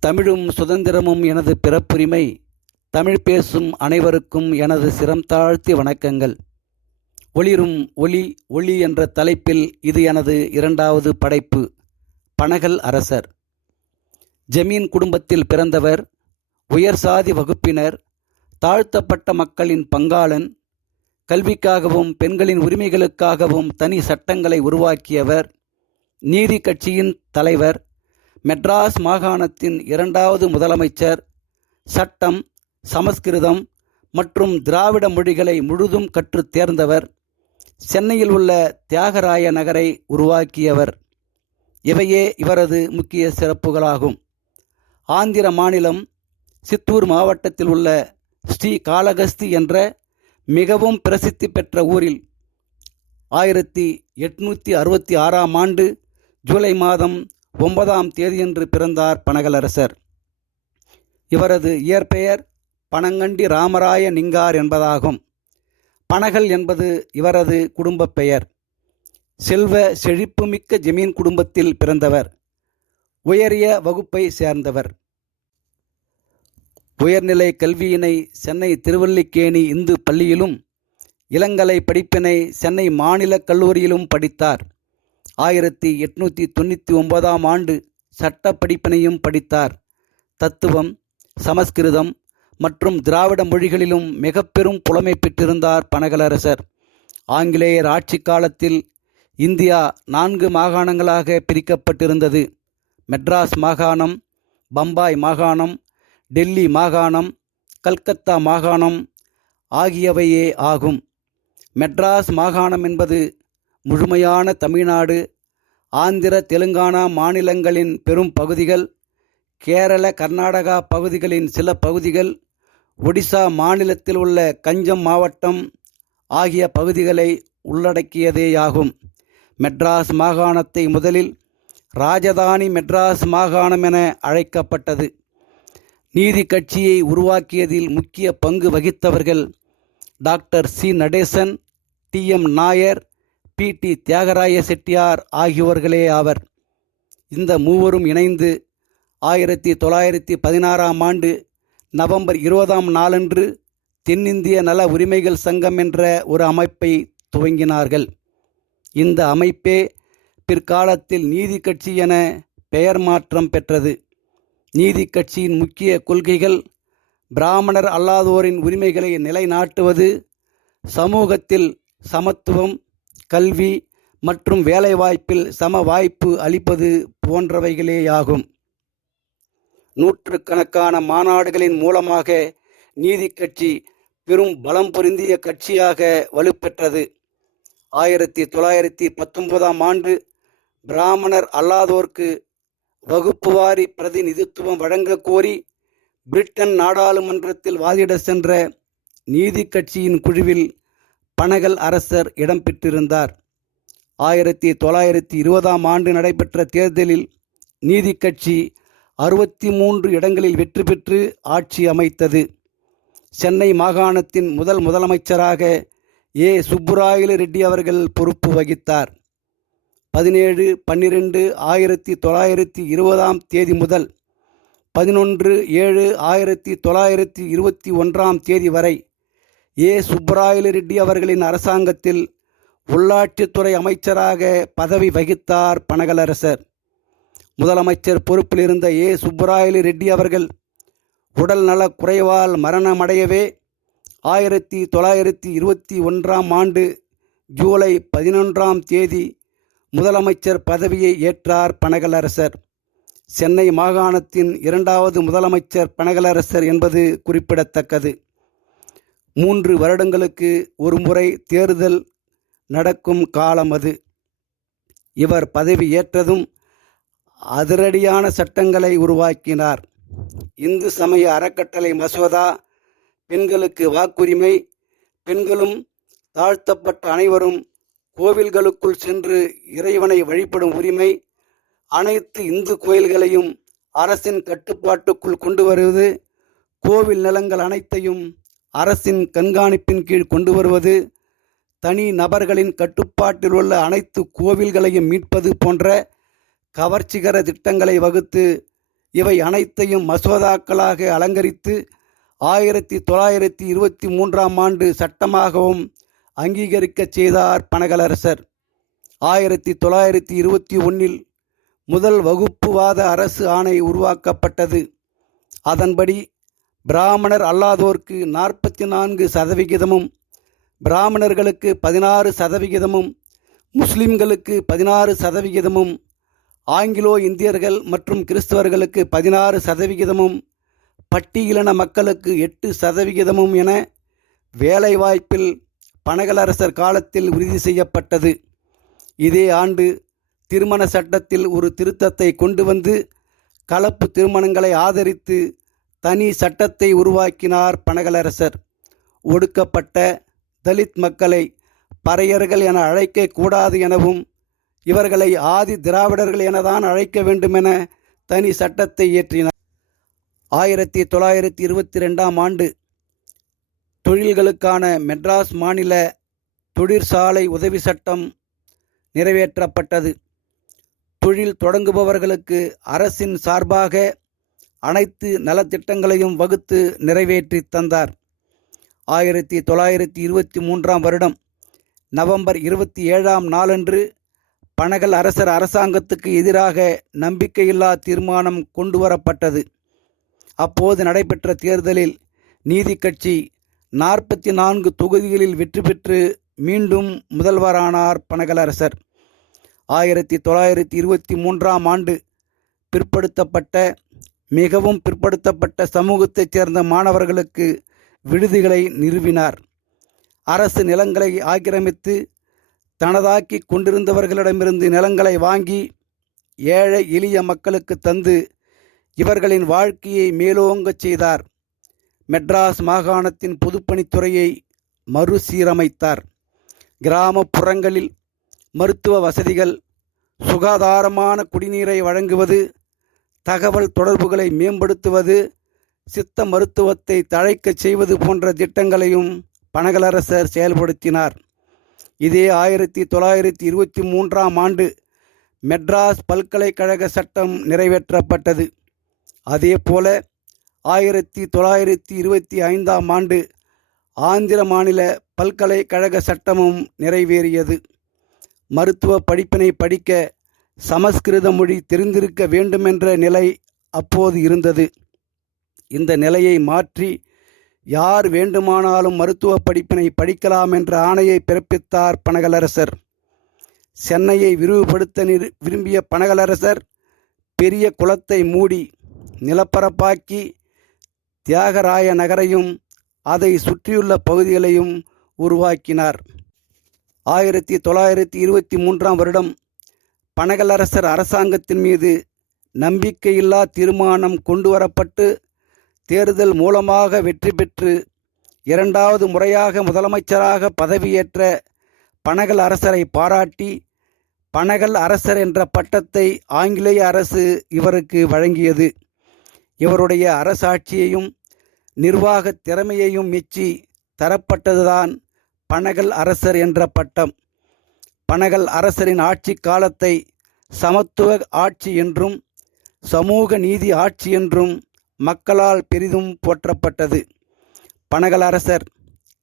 தமிழும் சுதந்திரமும் எனது பிறப்புரிமை. தமிழ் பேசும் அனைவருக்கும் எனது சிரம் தாழ்த்திய வணக்கங்கள். ஒளிரும் ஒளி ஒளி என்ற தலைப்பில் இது எனது இரண்டாவது படைப்பு பனகல் அரசர். ஜமீன் குடும்பத்தில் பிறந்தவர் உயர் சாதி வகுப்பினர் தாழ்த்தப்பட்ட மக்களின் பங்காளன் கல்விக்காகவும் பெண்களின் உரிமைகளுக்காகவும் தனி சட்டங்களை உருவாக்கியவர் நீதி கட்சியின் தலைவர் மெட்ராஸ் மாகாணத்தின் இரண்டாவது முதலமைச்சர். சட்டம் சமஸ்கிருதம் மற்றும் திராவிட மொழிகளை முழுதும் கற்றுத் தேர்ந்தவர். சென்னையில் உள்ள தியாகராய நகரை உருவாக்கியவர். இவையே இவரது முக்கிய சிறப்புகளாகும். ஆந்திர மாநிலம் சித்தூர் மாவட்டத்தில் உள்ள ஸ்ரீ காளகஸ்தி என்ற மிகவும் பிரசித்தி பெற்ற ஊரில் ஆயிரத்தி எட்நூற்றி அறுபத்தி ஆறாம் ஆண்டு ஜூலை மாதம் ஒன்பதாம் தேதியன்று பிறந்தார் பனகலரசர். இவரது இயற்பெயர் பனங்கண்டி ராமராய நிங்கார் என்பதாகும். பனகல் என்பது இவரது குடும்பப் பெயர். செல்வ செழிப்புமிக்க ஜமீன் குடும்பத்தில் பிறந்தவர். உயரிய வகுப்பை சேர்ந்தவர். உயர்நிலை கல்வியினை சென்னை திருவல்லிக்கேணி இந்து பள்ளியிலும் இளங்கலை படிப்பினை சென்னை மாநில கல்லூரியிலும் படித்தார். ஆயிரத்தி எட்நூற்றி தொண்ணூற்றி ஒன்பதாம் ஆண்டு சட்ட படிப்பினையும் படித்தார். தத்துவம் சமஸ்கிருதம் மற்றும் திராவிட மொழிகளிலும் மிக பெரும் புலமை பெற்றிருந்தார் பனகலரசர். ஆங்கிலேயர் ஆட்சி காலத்தில் இந்தியா நான்கு மாகாணங்களாக பிரிக்கப்பட்டிருந்தது. மெட்ராஸ் மாகாணம் பம்பாய் மாகாணம் டெல்லி மாகாணம் கல்கத்தா மாகாணம் ஆகியவையே ஆகும். மெட்ராஸ் மாகாணம் என்பது முழுமையான தமிழ்நாடு ஆந்திர தெலுங்கானா மாநிலங்களின் பெரும் பகுதிகள் கேரள கர்நாடகா பகுதிகளின் சில பகுதிகள் ஒடிசா மாநிலத்தில் உள்ள கஞ்சம் மாவட்டம் ஆகிய பகுதிகளை உள்ளடக்கியதேயாகும். மெட்ராஸ் மாகாணத்தை முதலில் ராஜதானி மெட்ராஸ் மாகாணம் என அழைக்கப்பட்டது. நீதி கட்சியை உருவாக்கியதில் முக்கிய பங்கு வகித்தவர்கள் doctor C. Natesan T. M. Nair P. T. Thyagaraya Chettiar ஆகியோர்களே ஆவர். இந்த மூவரும் இணைந்து ஆயிரத்தி தொள்ளாயிரத்தி பதினாறாம் ஆண்டு நவம்பர் இருபதாம் நாளன்று தென்னிந்திய நல உரிமைகள் சங்கம் என்ற ஒரு அமைப்பை துவங்கினார்கள். இந்த அமைப்பே பிற்காலத்தில் நீதி கட்சி என பெயர் மாற்றம் பெற்றது. நீதி கட்சியின் முக்கிய கொள்கைகள் பிராமணர் அல்லாதோரின் உரிமைகளை நிலைநாட்டுவது சமூகத்தில் சமத்துவம் கல்வி மற்றும் வேலைவாய்ப்பில் சம வாய்ப்பு அளிப்பது போன்றவைகளேயாகும். நூற்றுக்கணக்கான மாநாடுகளின் மூலமாக நீதி கட்சி பெரும் பலம் பொருந்திய கட்சியாக வலுப்பெற்றது. ஆயிரத்தி தொள்ளாயிரத்தி பத்தொன்பதாம் ஆண்டு பிராமணர் அல்லாதோர்க்கு வகுப்புவாரி பிரதிநிதித்துவம் வழங்க கோரி பிரிட்டன் நாடாளுமன்றத்தில் வாதிட சென்ற நீதி கட்சியின் குழுவில் பனகல் அரசர் இடம்பெற்றிருந்தார் ஆயிரத்தி தொள்ளாயிரத்தி இருபதாம் ஆண்டு நடைபெற்ற தேர்தலில் நீதி கட்சி அறுபத்தி மூன்று இடங்களில் வெற்றி பெற்று ஆட்சி அமைத்தது. சென்னை மாகாணத்தின் முதல் முதலமைச்சராக ஏ. சுப்புராயலு ரெட்டி அவர்கள் பொறுப்பு வகித்தார். பதினேழு பன்னிரெண்டு ஆயிரத்தி தொள்ளாயிரத்தி இருபதாம் தேதி முதல் பதினொன்று ஏழு ஆயிரத்தி தொள்ளாயிரத்தி இருபத்தி ஒன்றாம் தேதி வரை ஏ. சுப்பராயலு ரெட்டி அவர்களின் அரசாங்கத்தில் உள்ளாட்சித்துறை அமைச்சராக பதவி வகித்தார் பனகலரசர். முதலமைச்சர் பொறுப்பில் இருந்த ஏ. சுப்பராயலு ரெட்டி அவர்கள் உடல் நலக் குறைவால் மரணமடையவே ஆயிரத்தி தொள்ளாயிரத்தி இருபத்தி ஒன்றாம் ஆண்டு ஜூலை பதினொன்றாம் தேதி முதலமைச்சர் பதவியை ஏற்றார் பனகலரசர். சென்னை மாகாணத்தின் இரண்டாவது முதலமைச்சர் பனகலரசர் என்பது குறிப்பிடத்தக்கது. மூன்று வருடங்களுக்கு ஒரு முறை தேர்தல் நடக்கும் காலம் அது. இவர் பதவி ஏற்றதும் அதிரடியான சட்டங்களை உருவாக்கினார். இந்து சமய அறக்கட்டளை மசோதா பெண்களுக்கு வாக்குரிமை பெண்களும் தாழ்த்தப்பட்ட அனைவரும் கோவில்களுக்குள் சென்று இறைவனை வழிபடும் உரிமை அனைத்து இந்து கோயில்களையும் அரசின் கட்டுப்பாட்டுக்குள் கொண்டு வருவது கோவில் நிலங்கள் அனைத்தையும் அரசின் கண்காணிப்பின் கீழ் கொண்டு வருவது தனி நபர்களின் கட்டுப்பாட்டில் உள்ள அனைத்து கோவில்களையும் மீட்பது போன்ற கவர்ச்சிகர திட்டங்களை வகுத்து இவை அனைத்தையும் மசோதாக்களாக அலங்கரித்து ஆயிரத்தி தொள்ளாயிரத்தி இருபத்தி மூன்றாம் ஆண்டு சட்டமாகவும் அங்கீகரிக்கச் செய்தார் பனகலரசர். ஆயிரத்தி தொள்ளாயிரத்தி இருபத்தி ஒன்றில் முதல் வகுப்புவாத அரசு ஆணை உருவாக்கப்பட்டது. அதன்படி பிராமணர் அல்லாதோர்க்கு நாற்பத்தி நான்கு சதவிகிதமும் பிராமணர்களுக்கு பதினாறு சதவிகிதமும் முஸ்லிம்களுக்கு பதினாறு சதவிகிதமும் ஆங்கிலோ இந்தியர்கள் மற்றும் கிறிஸ்தவர்களுக்கு பதினாறு சதவிகிதமும் பட்டியலின மக்களுக்கு எட்டு சதவிகிதமும் என வேலைவாய்ப்பில் பனகலரசர் காலத்தில் உறுதி செய்யப்பட்டது. இதே ஆண்டு திருமண சட்டத்தில் ஒரு திருத்தத்தை கொண்டு வந்து கலப்பு திருமணங்களை ஆதரித்து தனி சட்டத்தை உருவாக்கினார் பனகலரசர். ஒடுக்கப்பட்ட தலித் மக்களை பறையர்கள் என அழைக்க கூடாது எனவும் இவர்களை ஆதி திராவிடர்கள் எனதான் அழைக்க வேண்டுமென தனி சட்டத்தை இயற்றினார். ஆயிரத்தி தொள்ளாயிரத்தி இருபத்தி ரெண்டாம் ஆண்டு தொழில்களுக்கான மெட்ராஸ் மாநில தொழிற்சாலை உதவி சட்டம் நிறைவேற்றப்பட்டது. தொழில் தொடங்குபவர்களுக்கு அரசின் சார்பாக அனைத்து நலத்திட்டங்களையும் வகுத்து நிறைவேற்றி தந்தார். ஆயிரத்தி தொள்ளாயிரத்தி இருபத்தி மூன்றாம் வருடம் நவம்பர் இருபத்தி ஏழாம் நாளன்று பனகல் அரசர் அரசாங்கத்துக்கு எதிராக நம்பிக்கையில்லா தீர்மானம் கொண்டு வரப்பட்டது அப்போது நடைபெற்ற தேர்தலில் நீதி கட்சி நாற்பத்தி நான்கு தொகுதிகளில் வெற்றி பெற்று மீண்டும் முதல்வரானார் பனகலரசர் ஆயிரத்தி தொள்ளாயிரத்தி இருபத்தி மூன்றாம் ஆண்டு பிற்படுத்தப்பட்ட மிகவும் பிற்படுத்தப்பட்ட சமூகத்தைச் சேர்ந்த மாணவர்களுக்கு விடுதிகளை நிறுவினார். அரசு நிலங்களை ஆக்கிரமித்து தனதாக்கி கொண்டிருந்தவர்களிடமிருந்து நிலங்களை வாங்கி ஏழை எளிய மக்களுக்கு தந்து இவர்களின் வாழ்க்கையை மேலோங்கச் செய்தார். மெட்ராஸ் மாகாணத்தின் பொதுப்பணித்துறையை மறுசீரமைத்தார். கிராமப்புறங்களில் மருத்துவ வசதிகள் சுகாதாரமான குடிநீரை வழங்குவது தகவல் தொடர்புகளை மேம்படுத்துவது சித்த மருத்துவத்தை தழைக்கச் செய்வது போன்ற திட்டங்களையும் பனகலரசர் செயல்படுத்தினார். இதே ஆயிரத்தி தொள்ளாயிரத்தி இருபத்தி மூன்றாம் ஆண்டு மெட்ராஸ் பல்கலைக்கழக சட்டம் நிறைவேற்றப்பட்டது. அதேபோல ஆயிரத்தி தொள்ளாயிரத்தி இருபத்தி ஐந்தாம் ஆண்டு ஆந்திர மாநில பல்கலைக்கழக சட்டமும் நிறைவேறியது. மருத்துவ படிப்பினை படிக்க சமஸ்கிருத மொழி தெரிந்திருக்க வேண்டுமென்ற நிலை அப்போது இருந்தது. இந்த நிலையை மாற்றி யார் வேண்டுமானாலும் மருத்துவ படிப்பினை படிக்கலாம் என்ற ஆணையை பிறப்பித்தார் பனகலரசர். சென்னையை விரிவுபடுத்த நிரு- விரும்பிய பனகலரசர் பெரிய குளத்தை மூடி நிலப்பரப்பாக்கி தியாகராய நகரையும் அதை சுற்றியுள்ள பகுதிகளையும் உருவாக்கினார். ஆயிரத்தி தொள்ளாயிரத்தி இருபத்தி மூன்றாம் வருடம் பனகலரசர் அரசாங்கத்தின் மீது நம்பிக்கையில்லா தீர்மானம் கொண்டு வரப்பட்டு தேர்தல் மூலமாக வெற்றி பெற்று இரண்டாவது முறையாக முதலமைச்சராக பதவியேற்ற பனகல் அரசரை பாராட்டி பனகல் அரசர் என்ற பட்டத்தை ஆங்கிலேய அரசு இவருக்கு வழங்கியது. இவருடைய அரசாட்சியையும் நிர்வாக திறமையையும் மெச்சி தரப்பட்டதுதான் பனகல் அரசர் என்ற பட்டம். பனகல் அரசரின் ஆட்சி காலத்தை சமத்துவ ஆட்சி என்றும் சமூக நீதி ஆட்சி என்றும் மக்களால் பெரிதும் போற்றப்பட்டது. பனகல் அரசர்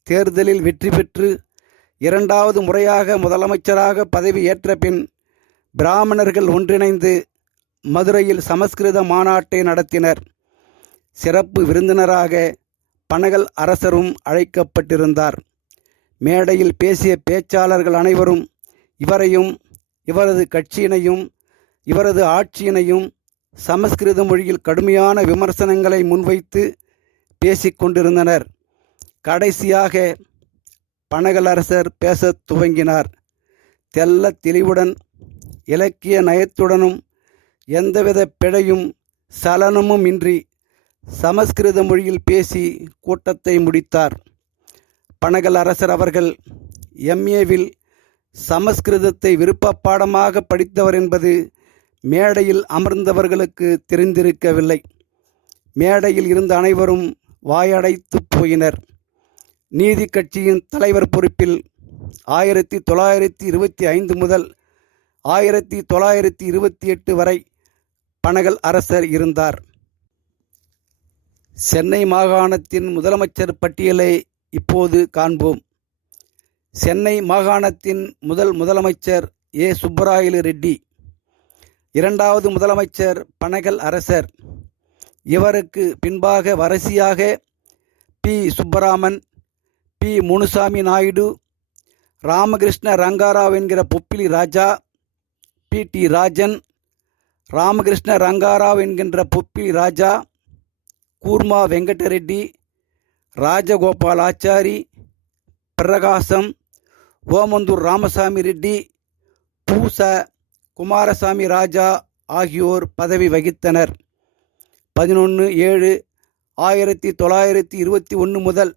தேர்தலில் வெற்றி பெற்று இரண்டாவது முறையாக முதலமைச்சராக பதவி ஏற்ற பின் பிராமணர்கள் ஒன்றிணைந்து மதுரையில் சமஸ்கிருத மாநாட்டை நடத்தினர். சிறப்பு விருந்தினராக பனகல் அரசரும் அழைக்கப்பட்டிருந்தார். மேடையில் பேசிய பேச்சாளர்கள் அனைவரும் இவரையும் இவரது கட்சியினையும் இவரது ஆட்சியினையும் சமஸ்கிருத மொழியில் கடுமையான விமர்சனங்களை முன்வைத்து பேசிக் கொண்டிருந்தனர். கடைசியாக பனகலரசர் பேசத் துவங்கினார். தெள்ள தெளிவுடன் இலக்கிய நயத்துடனும் எந்தவித பிழையும் சலனமும் இன்றி சமஸ்கிருத மொழியில் பேசி கூட்டத்தை முடித்தார். பனகல் அரசர் அவர்கள் எம்ஏவில் சமஸ்கிருதத்தை விருப்ப பாடமாக படித்தவர் என்பது மேடையில் அமர்ந்தவர்களுக்கு தெரிந்திருக்கவில்லை. மேடையில் இருந்த அனைவரும் வாயடைத்துப் போயினர். நீதி கட்சியின் தலைவர் பொறுப்பில் ஆயிரத்தி தொள்ளாயிரத்தி இருபத்தி ஐந்து முதல் ஆயிரத்தி தொள்ளாயிரத்தி இருபத்தி எட்டு வரை பனகல் அரசர் இருந்தார். சென்னை மாகாணத்தின் முதலமைச்சர் பட்டியலை இப்போது காண்போம். சென்னை மாகாணத்தின் முதல் முதலமைச்சர் ஏ. சுப்பராயலு ரெட்டி இரண்டாவது முதலமைச்சர் பனகல் அரசர் இவருக்கு பின்பாக வரிசையாக பி. சுப்பராமன் பி. முனுசாமி நாயுடு ராமகிருஷ்ண ரங்காராவ் என்கிற பொப்பிலி ராஜா பி. டி. ராஜன் ராமகிருஷ்ண ரங்காராவ் என்கின்ற பொப்பிலி ராஜா கூர்மா வெங்கடரெட்டி ராஜகோபால் ஆச்சாரி பிரகாசம் ஓமந்தூர் ராமசாமி ரெட்டி பூச குமாரசாமி ராஜா ஆகியோர் பதவி வகித்தனர். பதினொன்று ஏழு ஆயிரத்தி தொள்ளாயிரத்தி இருபத்தி ஒன்று முதல்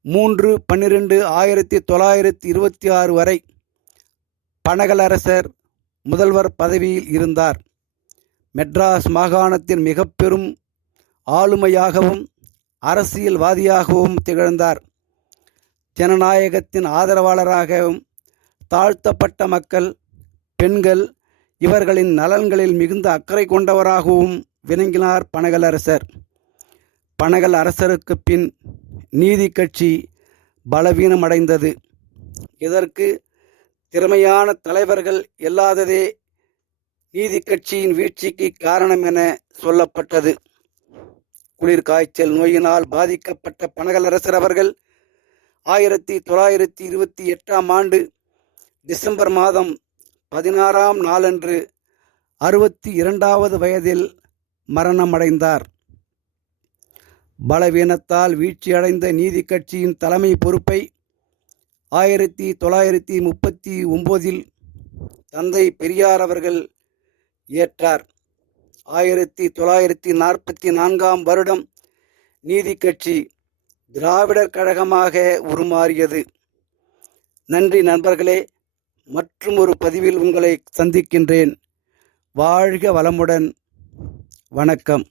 மூன்று பன்னிரெண்டு ஆயிரத்தி தொள்ளாயிரத்தி இருபத்தி ஆறு வரை பனகலரசர் முதல்வர் பதவியில் இருந்தார். மெட்ராஸ் மாகாணத்தின் மிக பெரும் ஆளுமையாகவும் அரசியல்வாதியாகவும் திகழ்ந்தார். ஜனநாயகத்தின் ஆதரவாளராகவும் தாழ்த்தப்பட்ட மக்கள் பெண்கள் இவர்களின் நலன்களில் மிகுந்த அக்கறை கொண்டவராகவும் விளங்கினார் பனகலரசர் பனகல் அரசருக்கு பின் நீதி கட்சி பலவீனமடைந்தது. இதற்கு திறமையான தலைவர்கள் இல்லாததே நீதி கட்சியின் வீழ்ச்சிக்கு காரணம் என சொல்லப்பட்டது. குளிர்காய்ச்சல் நோயினால் பாதிக்கப்பட்ட பனகலரசர் அவர்கள் ஆயிரத்தி தொள்ளாயிரத்தி இருபத்தி எட்டாம் ஆண்டு டிசம்பர் மாதம் பதினாறாம் நாளன்று அறுபத்தி இரண்டாவது வயதில் மரணமடைந்தார். பலவீனத்தால் வீழ்ச்சியடைந்த நீதி கட்சியின் தலைமை பொறுப்பை ஆயிரத்தி தொள்ளாயிரத்தி முப்பத்தி ஒம்போதில் தந்தை பெரியார் அவர்கள் ஏற்றார். ஆயிரத்தி தொள்ளாயிரத்தி நாற்பத்தி நான்காம் வருடம் நீதி கட்சி திராவிடர் கழகமாக உருமாறியது. நன்றி நண்பர்களே மற்றும் ஒரு பதிவில் உங்களை சந்திக்கின்றேன். வாழ்க வளமுடன். வணக்கம்.